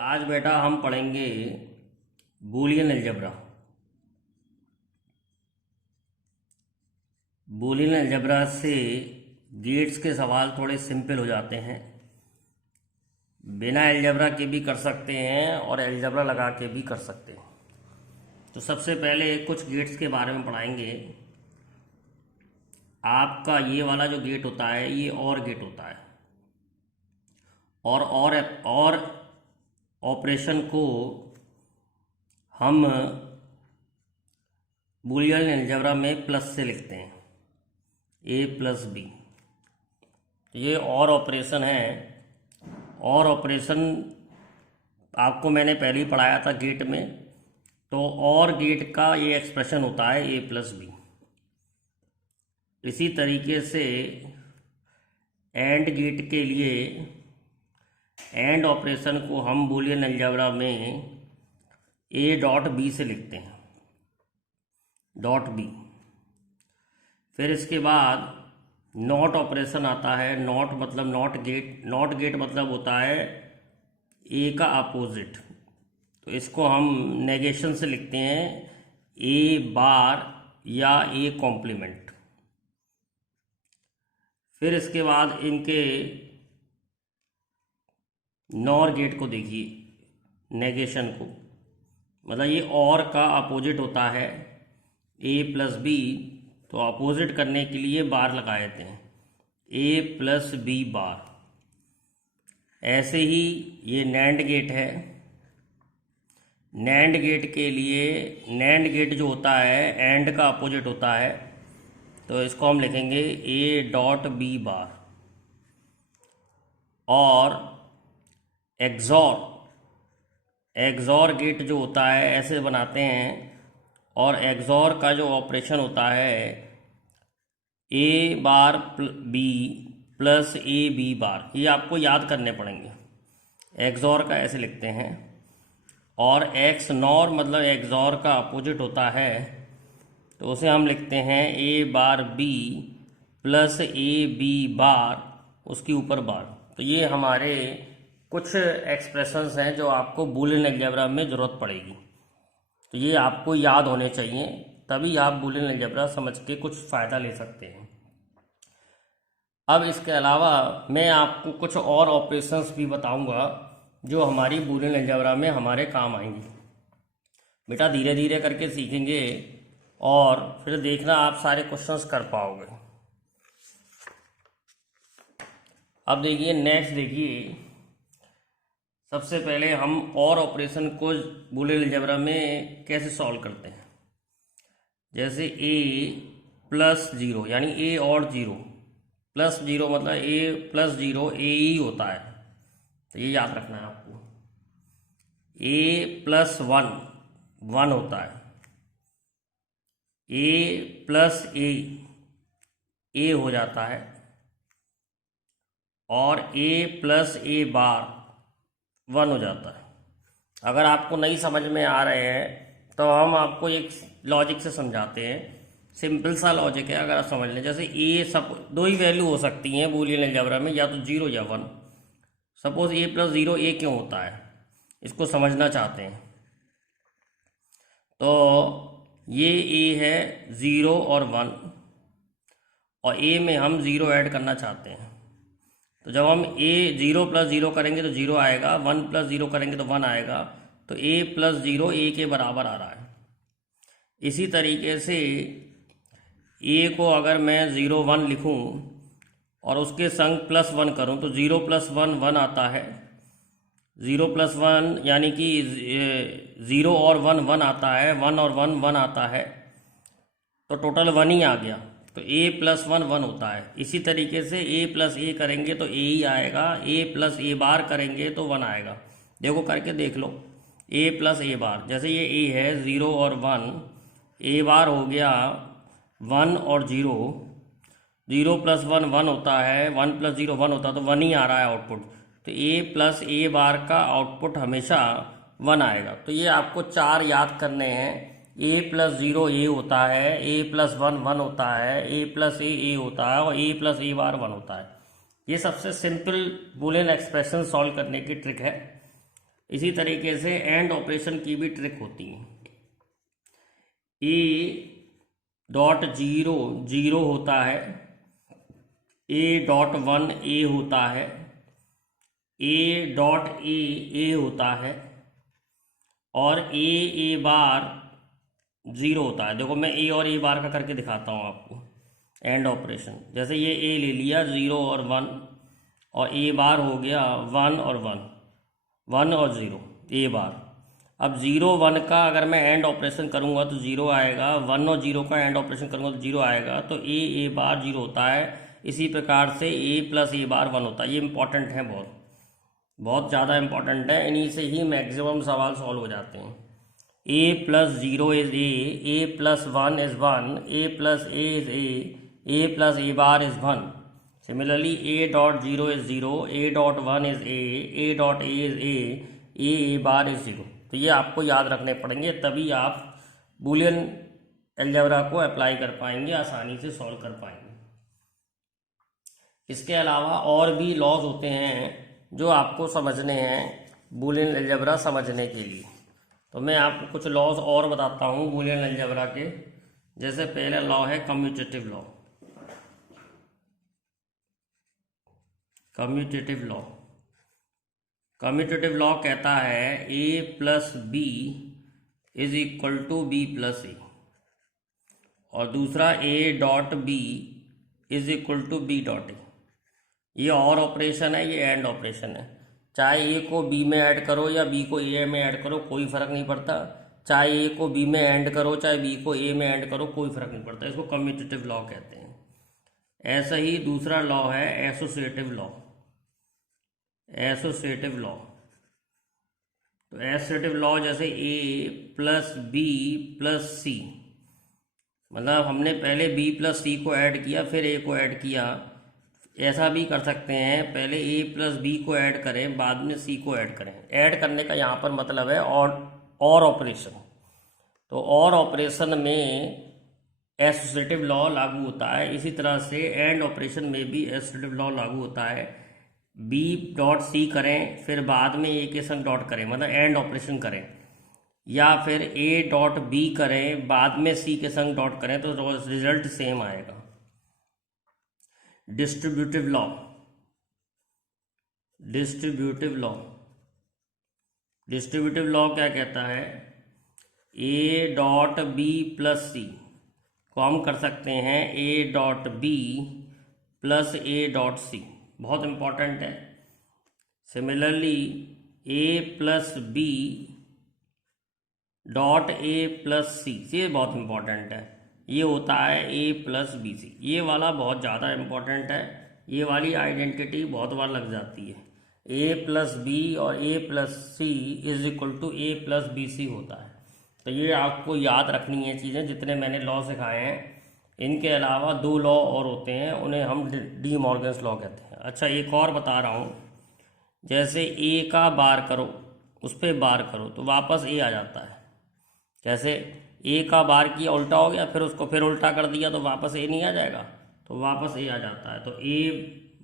आज बेटा हम पढ़ेंगे बूलियन अलजेब्रा। बूलियन अलजेब्रा से गेट्स के सवाल थोड़े सिंपल हो जाते हैं। बिना अलजेब्रा के भी कर सकते हैं और अलजेब्रा लगा के भी कर सकते हैं। तो सबसे पहले कुछ गेट्स के बारे में पढ़ाएंगे। आपका ये वाला जो गेट होता है ये और गेट होता है और ऑपरेशन को हम बूलियन अलजेब्रा में प्लस से लिखते हैं, ए प्लस बी। ये और ऑपरेशन है। और ऑपरेशन आपको मैंने पहले ही पढ़ाया था गेट में। तो और गेट का ये एक्सप्रेशन होता है ए प्लस बी। इसी तरीके से एंड गेट के लिए एंड ऑपरेशन को हम बूलियन अलजेब्रा में ए डॉट बी से लिखते हैं, डॉट बी। फिर इसके बाद नॉट ऑपरेशन आता है। नॉट मतलब नॉट गेट। नॉट गेट मतलब होता है ए का अपोजिट। तो इसको हम नेगेशन से लिखते हैं, ए बार या ए कॉम्प्लीमेंट। फिर इसके बाद इनके नॉर गेट को देखिए, नेगेशन को, मतलब ये और का अपोजिट होता है ए प्लस बी। तो अपोजिट करने के लिए बार लगा देते हैं, ए प्लस बी बार। ऐसे ही ये नैंड गेट है। नैंड गेट के लिए नैंड गेट जो होता है एंड का अपोजिट होता है। तो इसको हम लिखेंगे ए डॉट बी बार। और एग्जॉर गेट जो होता है ऐसे बनाते हैं। और एग्जॉर का जो ऑपरेशन होता है A bar B plus A B bar, ये आपको याद करने पड़ेंगे। एग्जॉर का ऐसे लिखते हैं। और एक्स नॉर मतलब एग्जॉर का अपोजिट होता है, तो उसे हम लिखते हैं A bar B plus A B bar, उसके ऊपर बार। तो ये हमारे कुछ एक्सप्रेशंस हैं जो आपको बूलियन अलजेब्रा में ज़रूरत पड़ेगी। तो ये आपको याद होने चाहिए, तभी आप बूलियन अलजेब्रा समझ के कुछ फ़ायदा ले सकते हैं। अब इसके अलावा मैं आपको कुछ और ऑपरेशंस भी बताऊंगा जो हमारी बूलियन अलजेब्रा में हमारे काम आएंगी। बेटा धीरे धीरे करके सीखेंगे और फिर देखना आप सारे क्वेश्चंस कर पाओगे। अब देखिए नेक्स्ट, देखिए सबसे पहले हम और ऑपरेशन को बूलियन अलजेब्रा में कैसे सॉल्व करते हैं। जैसे ए प्लस जीरो यानी ए और जीरो, प्लस जीरो मतलब ए प्लस जीरो ए ही होता है। तो ये याद रखना है आपको। ए प्लस वन वन होता है। ए प्लस ए हो जाता है। और A plus A bar one हो जाता है। अगर आपको नहीं समझ में आ रहे हैं तो हम आपको एक लॉजिक से समझाते हैं। सिंपल सा लॉजिक है, अगर आप समझ लें। जैसे ए सब दो ही वैल्यू हो सकती हैं बूलियन अलजेब्रा में, या तो जीरो या वन। सपोज ए प्लस जीरो ए क्यों होता है, इसको समझना चाहते हैं। तो ये ए है ज़ीरो और वन, और ए में हम ज़ीरो ऐड करना चाहते हैं। तो जब हम ए ज़ीरो प्लस ज़ीरो करेंगे तो ज़ीरो आएगा, वन प्लस ज़ीरो करेंगे तो वन आएगा। तो ए प्लस ज़ीरो ए के बराबर आ रहा है। इसी तरीके से ए को अगर मैं ज़ीरो वन लिखूं और उसके संग प्लस वन करूं तो ज़ीरो प्लस वन वन आता है। ज़ीरो प्लस वन यानी कि ज़ीरो और वन वन आता है, वन और वन वन आता है। तो टोटल वन ही आ गया। तो ए प्लस वन वन होता है। इसी तरीके से ए प्लस ए करेंगे तो ए ही आएगा, ए प्लस ए बार करेंगे तो वन आएगा। देखो करके देख लो, ए प्लस ए बार। जैसे ये ए है ज़ीरो और वन, ए बार हो गया वन और zero. Zero plus one one होता है, वन प्लस ज़ीरो वन होता है, तो वन ही आ रहा है आउटपुट। तो ए प्लस ए बार का आउटपुट हमेशा वन आएगा। तो ये आपको चार याद करने हैं। ए प्लस ज़ीरो ए होता है, ए प्लस वन वन होता है, ए प्लस ए होता है, और A plus A bar one होता है। ये सबसे सिंपल बूलियन एक्सप्रेशन सॉल्व करने की ट्रिक है। इसी तरीके से एंड ऑपरेशन की भी ट्रिक होती है। ए डॉट जीरो जीरो होता है, ए डॉट वन ए होता है, ए डॉट ए होता है, और ए बार ज़ीरो होता है। देखो मैं ए और ए बार का करके दिखाता हूँ आपको एंड ऑपरेशन। जैसे ये ए ले लिया 0 और 1, और ए बार हो गया 1 और 1, 1 और 0 ए बार। अब 0 1 का अगर मैं एंड ऑपरेशन करूँगा तो 0 आएगा, 1 और 0 का एंड ऑपरेशन करूँगा तो 0 आएगा। तो ए बार 0 होता है। इसी प्रकार से ए प्लस ए बार 1 होता है। ये इंपॉर्टेंट है, बहुत बहुत ज़्यादा इंपॉर्टेंट है। इन्हीं से ही मैक्सिमम सवाल सॉल्व हो जाते हैं। A plus 0 is A plus 1 is 1, A plus A is A plus A bar is 1। Similarly A dot 0 is 0, A dot 1 is A dot A is A bar is 0। तो ये आपको याद रखने पड़ेंगे, तभी आप बूलियन अलजेब्रा को apply कर पाएंगे, आसानी से सॉल्व कर पाएंगे। इसके अलावा और भी लॉज होते हैं जो आपको समझने हैं बूलियन अलजेब्रा समझने के लिए। तो मैं आपको कुछ लॉज और बताता हूँ बूलियन अलजेब्रा के। जैसे पहला लॉ है कम्यूटेटिव लॉ। कम्यूटेटिव लॉ कहता है A plus B is equal to B plus A, और दूसरा A dot B is equal to B dot A. ये और ऑपरेशन है, ये एंड ऑपरेशन है। चाहे ए को बी में ऐड करो या बी को ए में ऐड करो, कोई फ़र्क नहीं पड़ता। चाहे ए को बी में ऐड करो चाहे बी को ए में ऐड करो, कोई फ़र्क नहीं पड़ता। इसको कम्यूटेटिव लॉ कहते हैं। ऐसा ही दूसरा लॉ है एसोसिएटिव लॉ। तो एसोसिएटिव लॉ जैसे ए प्लस बी प्लस सी, मतलब हमने पहले बी प्लस सी को ऐड किया फिर ए को ऐड किया। ऐसा भी कर सकते हैं, पहले ए प्लस बी को ऐड करें बाद में सी को ऐड करें। ऐड करने का यहाँ पर मतलब है और ऑपरेशन। तो और ऑपरेशन में एसोसिएटिव लॉ लागू होता है। इसी तरह से एंड ऑपरेशन में भी एसोसिएटिव लॉ लागू होता है। बी डॉट सी करें फिर बाद में ए के संग डॉट करें, मतलब एंड ऑपरेशन करें, या फिर ए डॉट बी करें बाद में सी के संग डॉट करें, तो रिजल्ट सेम आएगा। डिस्ट्रीब्यूटिव लॉ क्या कहता है? A dot B plus C को हम कर सकते हैं A dot B plus A dot C, बहुत इंपॉर्टेंट है। Similarly A plus B dot A plus C, ये बहुत इंपॉर्टेंट है। ये होता है ए प्लस बी सी। ये वाला बहुत ज़्यादा इंपॉर्टेंट है। ये वाली आइडेंटिटी बहुत बार लग जाती है। ए प्लस बी और A plus C is equal to A plus B C होता है। तो ये आपको याद रखनी है चीज़ें, जितने मैंने लॉ सिखाए हैं। इनके अलावा 2 लॉ और होते हैं, उन्हें हम डी मॉर्गन्स लॉ कहते हैं। अच्छा, एक और बता रहा हूँ। जैसे ए का बार करो, उस पर बार करो तो वापस ए आ जाता है। कैसे? ए का बार किया उल्टा हो गया, फिर उसको फिर उल्टा कर दिया तो वापस ए नहीं आ जाएगा, तो वापस ए आ जाता है। तो ए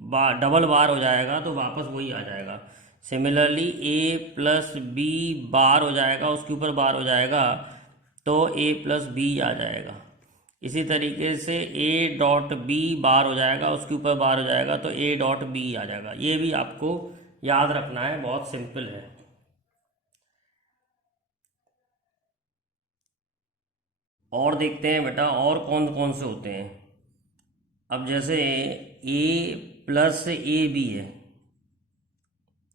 बार डबल बार हो जाएगा तो वापस वही आ जाएगा। Similarly A plus B bar हो जाएगा, उसके ऊपर बार हो जाएगा तो ए प्लस बी आ जाएगा। इसी तरीके से ए डॉट बी बार हो जाएगा, उसके ऊपर बार हो जाएगा तो ए डॉट बी आ जाएगा। ये भी आपको याद रखना है, बहुत सिंपल है। और देखते हैं बेटा और कौन कौन से होते हैं। अब जैसे ए प्लस ए बी है,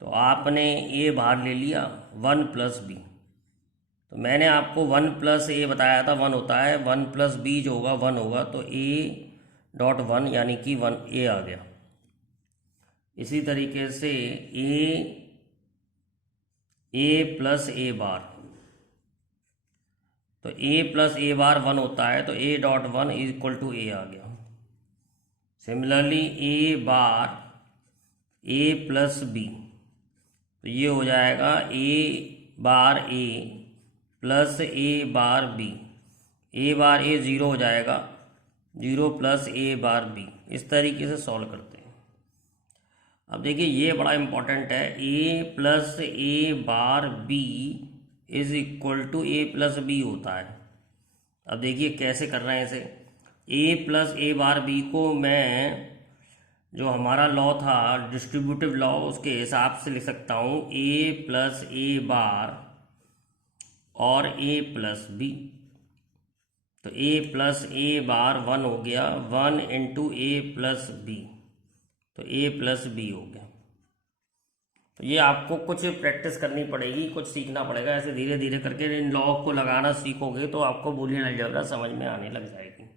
तो आपने ए बाहर ले लिया 1 प्लस बी, तो मैंने आपको 1 प्लस ए बताया था 1 होता है, 1 प्लस बी जो होगा 1 होगा, तो ए डॉट 1 यानी कि 1 ए आ गया। इसी तरीके से ए प्लस ए बार, तो ए प्लस ए बार 1 होता है, तो A dot 1 is equal to A आ गया। Similarly A bar A plus B, तो ये हो जाएगा ए bar A plus A bar B. A bar ए 0 हो जाएगा, 0 प्लस ए बार बी। इस तरीके से सॉल्व करते हैं। अब देखिए ये बड़ा इम्पोर्टेंट है, A plus A bar B is equal to A plus B होता है। अब देखिए कैसे कर रहे हैं इसे, ए प्लस ए बार बी को मैं जो हमारा लॉ था डिस्ट्रीब्यूटिव लॉ उसके हिसाब से लिख सकता हूँ, ए प्लस ए बार और ए प्लस बी। तो ए प्लस ए बार 1 हो गया, 1 इंटू ए प्लस बी, तो ए प्लस बी हो गया। तो ये आपको कुछ प्रैक्टिस करनी पड़ेगी, कुछ सीखना पड़ेगा। ऐसे धीरे धीरे करके इन लॉ को लगाना सीखोगे तो आपको बूलियन अलजेब्रा समझ में आने लग जाएगी।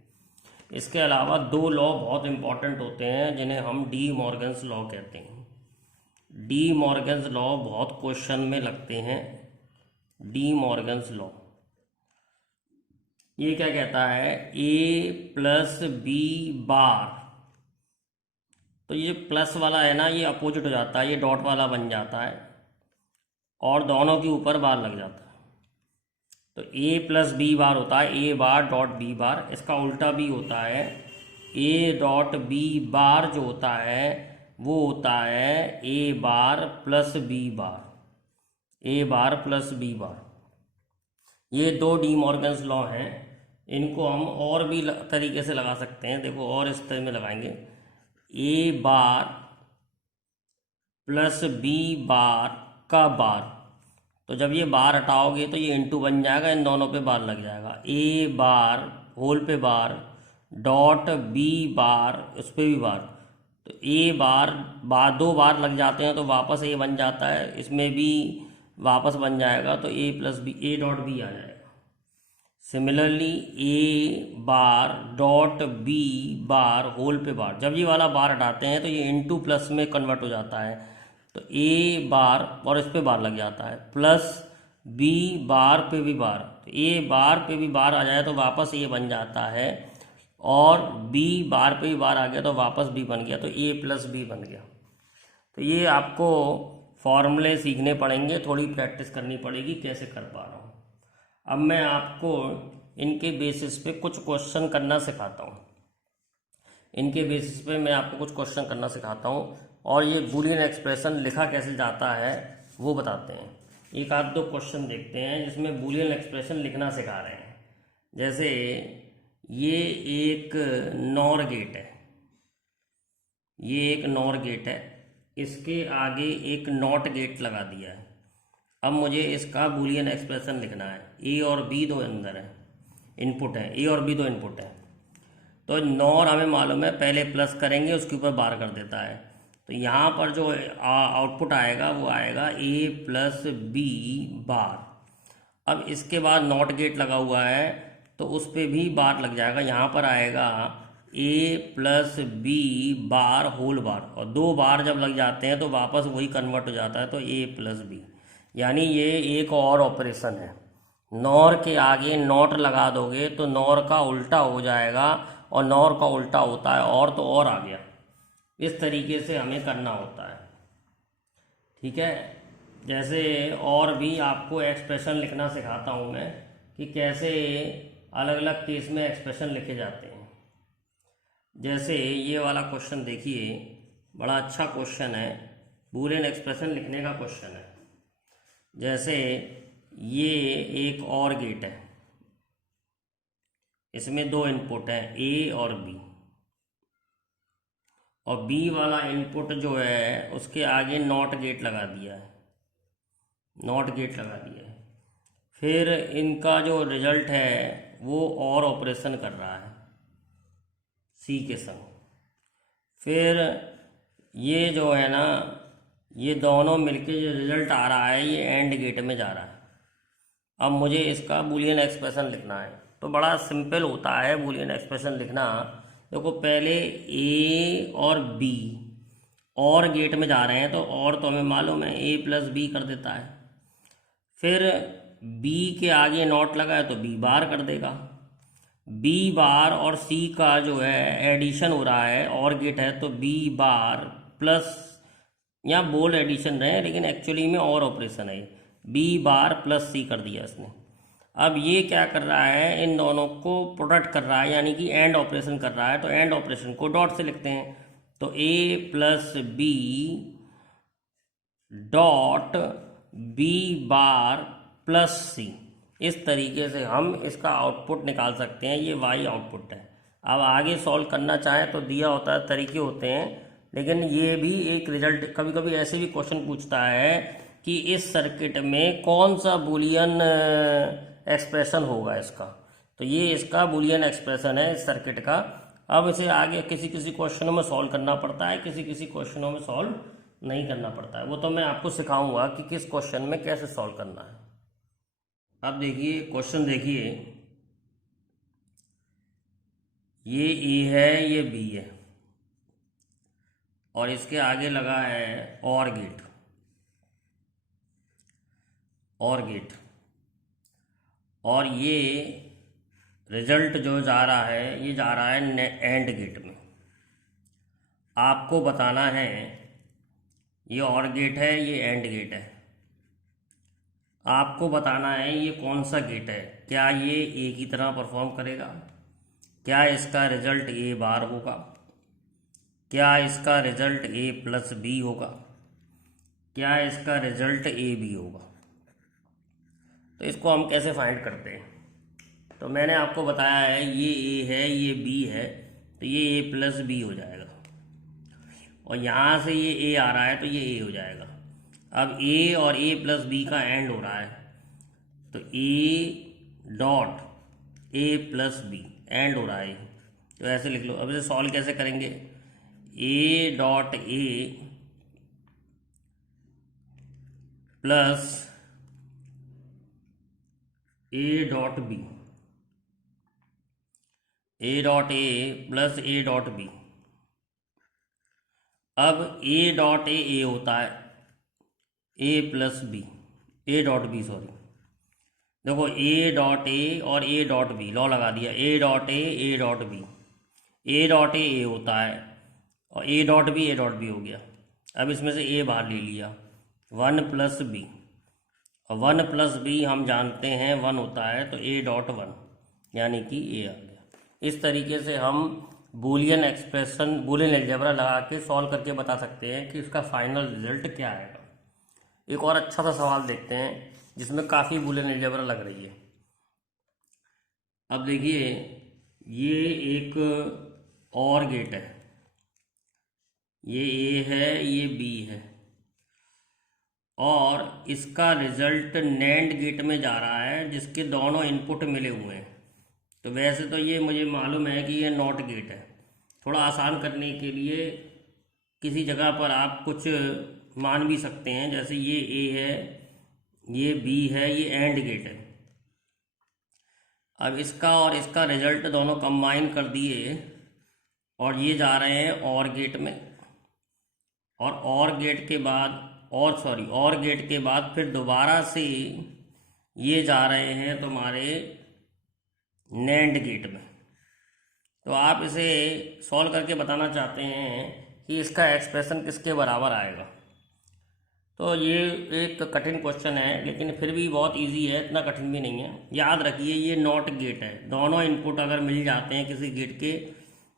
इसके अलावा 2 लॉ बहुत इंपॉर्टेंट होते हैं जिन्हें हम डी मॉर्गन्स लॉ कहते हैं। डी मॉर्गन्स लॉ बहुत क्वेश्चन में लगते हैं। डी मॉर्गन्स लॉ ये क्या कहता है, ए प्लस बी बार, तो ये प्लस वाला है ना, ये अपोजिट हो जाता है, ये डॉट वाला बन जाता है और दोनों के ऊपर बार लग जाता है। तो ए प्लस बी बार होता है ए बार डॉट बी बार। इसका उल्टा भी होता है, ए डॉट बी बार जो होता है वो होता है A bar plus B bar, A bar plus B bar. ये 2 डी मॉर्गन्स लॉ हैं। इनको हम और भी तरीके से लगा सकते हैं। देखो और इस तरह में लगाएंगे, ए बार प्लस बी बार का बार, तो जब ये बार हटाओगे तो ये इंटू बन जाएगा, इन दोनों पे बार लग जाएगा। ए बार होल पे बार डॉट बी बार उस पर भी बार, तो ए बार 2 बार लग जाते हैं तो वापस ए बन जाता है, इसमें भी वापस बन जाएगा, तो A plus B A dot B आ जाएगा। Similarly A bar dot B bar whole पे बार, जब ये वाला बार हटाते हैं तो ये इंटू प्लस में कन्वर्ट हो जाता है, तो ए बार और इस पे बार लग जाता है, प्लस बी बार पे भी बार, तो ए बार पे भी बार आ जाए तो वापस ए बन जाता है, और बी बार पे भी बार आ गया तो वापस बी बन गया, तो ए प्लस बी बन गया। तो ये आपको फॉर्मूले सीखने पड़ेंगे, थोड़ी प्रैक्टिस करनी पड़ेगी, कैसे कर पा रहा हूँ। अब मैं आपको इनके बेसिस पे कुछ क्वेश्चन करना सिखाता हूँ। इनके बेसिस पे मैं आपको कुछ क्वेश्चन करना सिखाता हूँ और ये बूलियन एक्सप्रेशन लिखा कैसे जाता है वो बताते हैं। एक आध 2 क्वेश्चन देखते हैं जिसमें बूलियन एक्सप्रेशन लिखना सिखा रहे हैं। जैसे ये एक नॉर गेट है, ये एक नॉर गेट है, इसके आगे एक नॉट गेट लगा दिया है। अब मुझे इसका बूलियन एक्सप्रेशन लिखना है। ए और बी 2 अंदर है, इनपुट है, ए और बी 2 इनपुट है। तो नॉर हमें मालूम है, पहले प्लस करेंगे उसके ऊपर बार कर देता है, तो यहाँ पर जो आउटपुट आएगा वो आएगा ए प्लस बी बार। अब इसके बाद नॉट गेट लगा हुआ है तो उस पर भी बार लग जाएगा, यहाँ पर आएगा A plus B bar whole bar, और 2 बार जब लग जाते हैं तो वापस वही कन्वर्ट हो जाता है, तो ए प्लस बी। यानी ये एक और ऑपरेशन है। नॉर के आगे नॉट लगा दोगे तो नॉर का उल्टा हो जाएगा, और नॉर का उल्टा होता है और, तो और आ गया। इस तरीके से हमें करना होता है, ठीक है। जैसे और भी आपको एक्सप्रेशन लिखना सिखाता हूँ मैं कि कैसे अलग अलग केस में एक्सप्रेशन लिखे जाते हैं। जैसे ये वाला क्वेश्चन देखिए, बड़ा अच्छा क्वेश्चन है, बूलियन एक्सप्रेशन लिखने का क्वेश्चन है। जैसे ये एक और गेट है, इसमें 2 इनपुट हैं ए और बी, और बी वाला इनपुट जो है उसके आगे नॉट गेट लगा दिया है, नॉट गेट लगा दिया है। फिर इनका जो रिजल्ट है वो और ऑपरेशन कर रहा है सी के संग। फिर ये जो है ना, ये दोनों मिलके जो रिजल्ट आ रहा है ये एंड गेट में जा रहा है। अब मुझे इसका बूलियन एक्सप्रेशन लिखना है, तो बड़ा सिंपल होता है बूलियन एक्सप्रेशन लिखना। देखो पहले ए और बी और गेट में जा रहे हैं, तो और तो हमें मालूम है ए प्लस बी कर देता है। फिर बी के आगे नॉट लगा है तो बी बार कर देगा। बी बार और सी का जो है एडिशन हो रहा है, और गेट है तो बी बार प्लस, यहाँ बोल एडिशन रहे हैं लेकिन एक्चुअली में और ऑपरेशन है, बी बार प्लस सी कर दिया इसने। अब ये क्या कर रहा है, इन दोनों को प्रोडक्ट कर रहा है, यानी कि एंड ऑपरेशन कर रहा है। तो एंड ऑपरेशन को डॉट से लिखते हैं, तो a plus B dot B bar plus C, इस तरीके से हम इसका आउटपुट निकाल सकते हैं। ये y आउटपुट है। अब आगे सॉल्व करना चाहें तो दिया होता है, तरीके होते हैं, लेकिन ये भी एक रिजल्ट। कभी कभी ऐसे भी क्वेश्चन पूछता है कि इस सर्किट में कौन सा बूलियन एक्सप्रेशन होगा इसका, तो ये इसका बूलियन एक्सप्रेशन है इस सर्किट का। अब इसे आगे किसी किसी क्वेश्चनों में सॉल्व करना पड़ता है, किसी किसी क्वेश्चनों में सॉल्व नहीं करना पड़ता है। वो तो मैं आपको सिखाऊंगा कि किस क्वेश्चन में कैसे सॉल्व करना है। अब देखिए क्वेश्चन, देखिए ये ए है, ये बी है, और इसके आगे लगा है और गेट, और गेट, और ये रिजल्ट जो जा रहा है ये जा रहा है एंड गेट में। आपको बताना है, ये और गेट है, ये एंड गेट है, आपको बताना है ये कौन सा गेट है। क्या ये ए की तरह परफॉर्म करेगा, क्या इसका रिजल्ट ए बार होगा, क्या इसका रिजल्ट ए प्लस बी होगा, क्या इसका रिजल्ट ए बी होगा। तो इसको हम कैसे फाइंड करते हैं, तो मैंने आपको बताया है ये ए है, ये बी है, तो ये ए प्लस बी हो जाएगा, और यहाँ से ये ए आ रहा है तो ये ए हो जाएगा। अब ए और ए प्लस बी का एंड हो रहा है, तो A dot A plus B and हो रहा है, तो ऐसे लिख लो। अब इसे सॉल्व कैसे करेंगे, A dot A plus A dot B, A dot A plus A dot B. अब ए डॉट ए होता है A plus B, A dot B sorry, देखो ए डॉट ए और ए डॉट बी, लॉ लगा दिया, A dot A dot B, A dot A होता है और ए डॉट बी हो गया। अब इसमें से ए बाहर ले लिया, 1 प्लस बी, और 1 प्लस बी हम जानते हैं 1 होता है, तो ए डॉट 1 यानी कि ए आ गया। इस तरीके से हम बूलियन एक्सप्रेशन, बूलियन अलजेब्रा लगा के सॉल्व करके बता सकते हैं कि इसका फाइनल रिजल्ट क्या आएगा। एक और अच्छा सा सवाल देखते हैं जिसमें काफ़ी बूलियन अलजेब्रा लग रही है। अब देखिए ये एक और गेट है, ये ए है, ये बी है, और इसका रिजल्ट नैंड गेट में जा रहा है जिसके दोनों इनपुट मिले हुए हैं। तो वैसे तो ये मुझे मालूम है कि ये नॉट गेट है। थोड़ा आसान करने के लिए किसी जगह पर आप कुछ मान भी सकते हैं, जैसे ये ए है, ये बी है, ये एंड गेट है। अब इसका और इसका रिजल्ट दोनों कंबाइन कर दिए और ये जा रहे हैं और गेट में, और गेट के बाद और गेट के बाद फिर दोबारा से ये जा रहे हैं तुम्हारे नैंड गेट में। तो आप इसे सॉल्व करके बताना चाहते हैं कि इसका एक्सप्रेशन किसके बराबर आएगा। तो ये एक कठिन क्वेश्चन है, लेकिन फिर भी बहुत इजी है, इतना कठिन भी नहीं है। याद रखिए ये नॉट गेट है, दोनों इनपुट अगर मिल जाते हैं किसी गेट के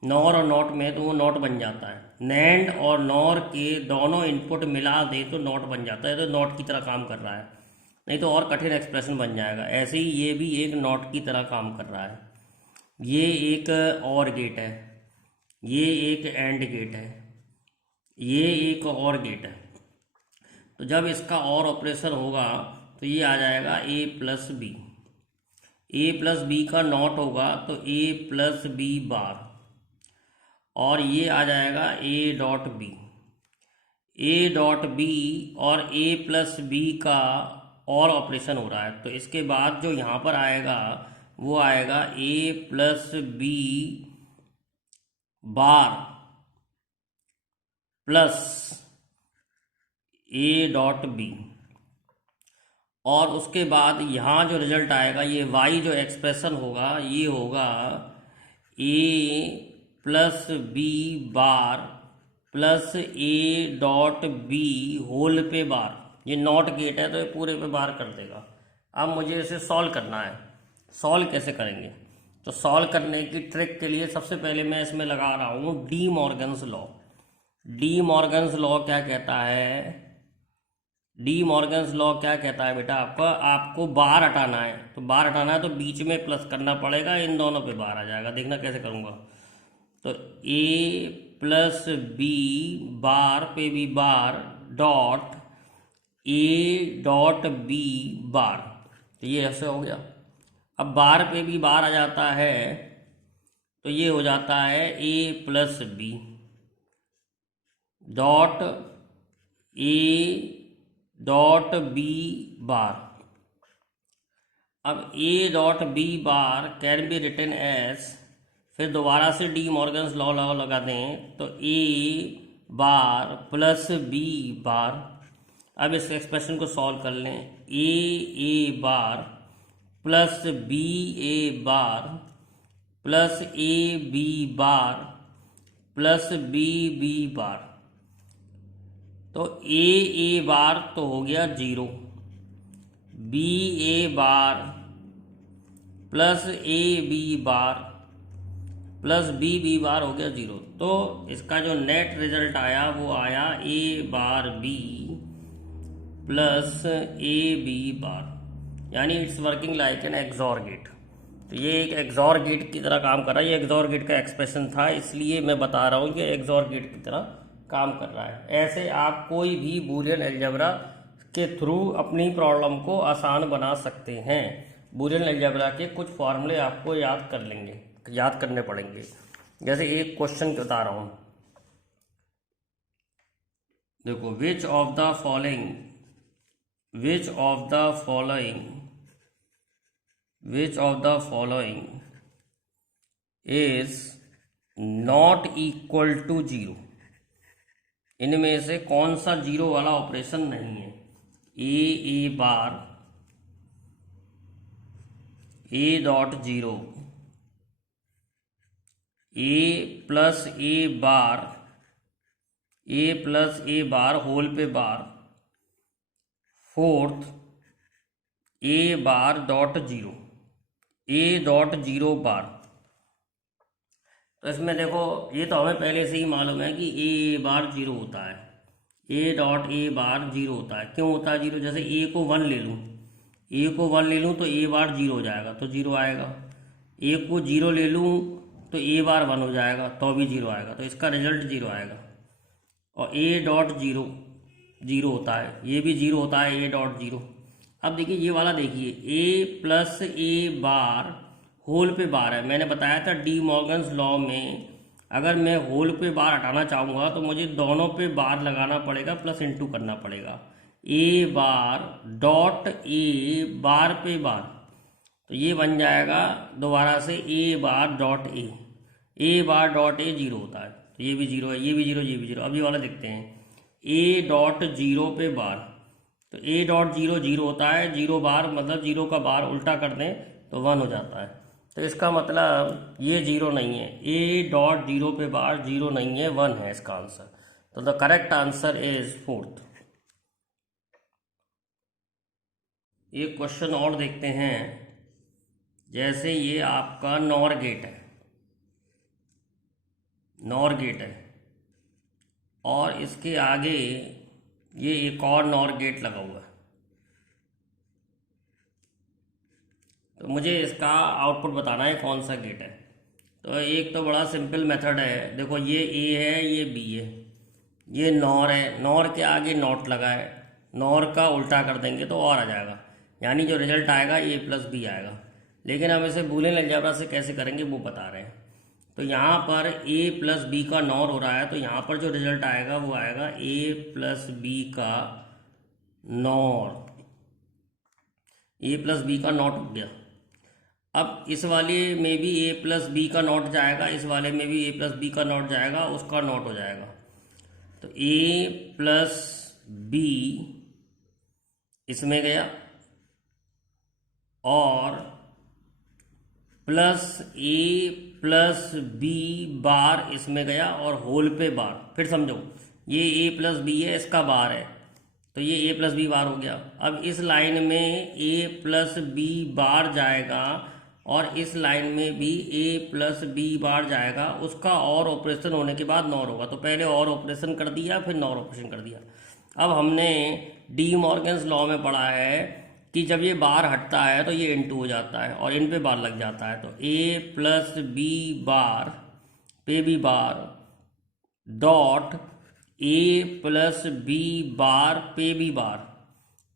नॉर और नॉट में तो वो नॉट बन जाता है। नैंड और नॉर के दोनों इनपुट मिला दे तो नॉट बन जाता है, तो नॉट की तरह काम कर रहा है, नहीं तो और कठिन एक्सप्रेशन बन जाएगा। ऐसे ही ये भी एक नॉट की तरह काम कर रहा है। ये एक और गेट है, ये एक एंड गेट है, ये एक और गेट है। तो जब इसका और ऑपरेशन होगा तो ये आ जाएगा ए प्लस बी, ए प्लस बी का नॉट होगा तो ए प्लस बी बार, और ये आ जाएगा A dot B, A dot B और ए प्लस बी का और ऑपरेशन हो रहा है। तो इसके बाद जो यहाँ पर आएगा वो आएगा A plus B bar plus A dot B, और उसके बाद यहाँ जो रिजल्ट आएगा ये वाई जो एक्सप्रेशन होगा ये होगा A plus B bar plus A dot B whole पे बार। ये नॉट गेट है तो ये पूरे पे बार कर देगा। अब मुझे इसे सॉल्व करना है। सॉल्व कैसे करेंगे, तो सॉल्व करने की ट्रिक के लिए सबसे पहले मैं इसमें लगा रहा हूँ D Morgan's law. D Morgan's law क्या कहता है? डी मॉर्गन्स लॉ क्या कहता है बेटा? आपको बार हटाना है, तो बार हटाना है तो बीच में प्लस करना पड़ेगा, इन दोनों पे बार आ जाएगा। देखना कैसे करूँगा। तो ए प्लस बी बार पे B bar dot A dot B bar, तो ये ऐसे हो गया। अब बार पे भी बार आ जाता है तो ये हो जाता है A plus B dot A dot B bar. अब A dot B bar can be written as, फिर दोबारा से डी मॉर्गन्स लॉ लगा दें तो A bar plus B bar. अब इस एक्सप्रेशन को सॉल्व कर लें। A bar plus B A bar plus A B bar plus B B bar. तो ए बार तो हो गया 0, B A bar plus A B bar plus B B bar हो गया 0। तो इसका जो नेट रिजल्ट आया वो आया A bar B plus A B bar, यानी it's working like an XOR gate. तो ये एक एक्सॉर गेट की तरह काम कर रहा है। ये एक्सॉर गेट का एक्सप्रेशन था, इसलिए मैं बता रहा हूँ कि एक्सॉर गेट की तरह काम कर रहा है। ऐसे आप कोई भी बूलियन अलजेब्रा के थ्रू अपनी प्रॉब्लम को आसान बना सकते हैं। बूलियन अलजेब्रा के कुछ फॉर्मूले आपको याद करने पड़ेंगे। जैसे एक क्वेश्चन बता रहा हूँ, देखो, which of the following is not equal to 0। इनमें से कौन सा 0 वाला ऑपरेशन नहीं है? A bar A dot 0, A plus A bar whole पे bar, fourth A bar dot 0, A dot 0 bar. तो इसमें देखो, ये तो हमें पहले से ही मालूम है कि ए बार 0 होता है, ए डॉट ए बार 0 होता है। क्यों होता है 0? जैसे ए को 1 ले लूँ तो ए बार 0 हो जाएगा, तो 0 आएगा। ए को 0 ले लूँ तो ए बार 1 हो जाएगा, तो भी 0 आएगा, तो इसका रिजल्ट 0 आएगा। और ए डॉट 0 होता है, ये भी 0 होता है, ए डॉट 0। अब देखिए ये वाला, देखिए ए प्लस ए बार होल पे बार है। मैंने बताया था डी मॉर्गन्स लॉ में अगर मैं होल पे बार हटाना चाहूँगा तो मुझे दोनों पे बार लगाना पड़ेगा, प्लस इंटू करना पड़ेगा। ए बार डॉट ए बार पे बार, तो ये बन जाएगा दोबारा से ए बार डॉट ए बार डॉट ए 0 होता है, तो ये भी 0 है, ये भी 0, ये भी 0। अब ये वाला देखते हैं, ए डॉट 0 पे बार, तो ए डॉट 0 होता है, 0 बार मतलब 0 का बार उल्टा कर दें तो 1 हो जाता है। तो इसका मतलब ये 0 नहीं है, ए डॉट 0 पे बार 0 नहीं है, 1 है इसका आंसर। तो the correct answer is 4th। एक क्वेश्चन और देखते हैं। जैसे ये आपका नॉर गेट है और इसके आगे ये एक और नॉर गेट लगा हुआ है, तो मुझे इसका आउटपुट बताना है कौन सा गेट है। तो एक तो बड़ा सिंपल मेथड है, देखो ये ए है, ये बी है, ये नॉर है, नॉर के आगे नॉट लगा है, नॉर का उल्टा कर देंगे तो और आ जाएगा, यानी जो रिजल्ट आएगा ए प्लस बी आएगा। लेकिन हम इसे बूलियन अलजेब्रा से कैसे करेंगे वो बता रहे हैं। तो यहाँ पर ए प्लस बी का नॉर हो रहा है, तो यहाँ पर जो रिजल्ट आएगा वो आएगा ए प्लस बी का नॉर, ए प्लस बी का नॉट हो गया। अब इस वाले में भी ए प्लस बी का नॉट जाएगा, इस वाले में भी ए प्लस बी का नॉट जाएगा, उसका नॉट हो जाएगा। तो ए प्लस बी इसमें गया और प्लस ए प्लस बी बार इसमें गया और होल पे बार। फिर समझो, ये ए प्लस बी है, इसका बार है, तो ये ए प्लस बी बार हो गया। अब इस लाइन में ए प्लस बी बार जाएगा और इस लाइन में भी ए प्लस बी बार जाएगा, उसका और ऑपरेशन होने के बाद नॉर होगा। तो पहले और ऑपरेशन कर दिया, फिर नॉर ऑपरेशन कर दिया। अब हमने डी मॉर्गन्स लॉ में पढ़ा है कि जब ये बार हटता है तो ये इनटू हो जाता है और इन पे बार लग जाता है। तो ए प्लस बी बार पे B bar dot A plus B bar पे बी बार।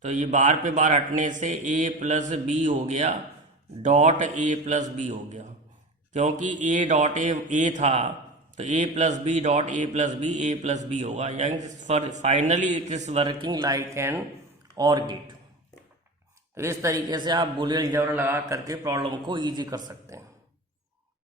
तो ये बार पे बार हटने से ए प्लस बी हो गया डॉट ए प्लस बी हो गया, क्योंकि ए डॉट ए था तो A plus B dot A plus B होगा। यानी finally it is working like an OR gate. तो इस तरीके से आप बूलियन अलजेब्रा लगा करके प्रॉब्लम को ईजी कर सकते हैं।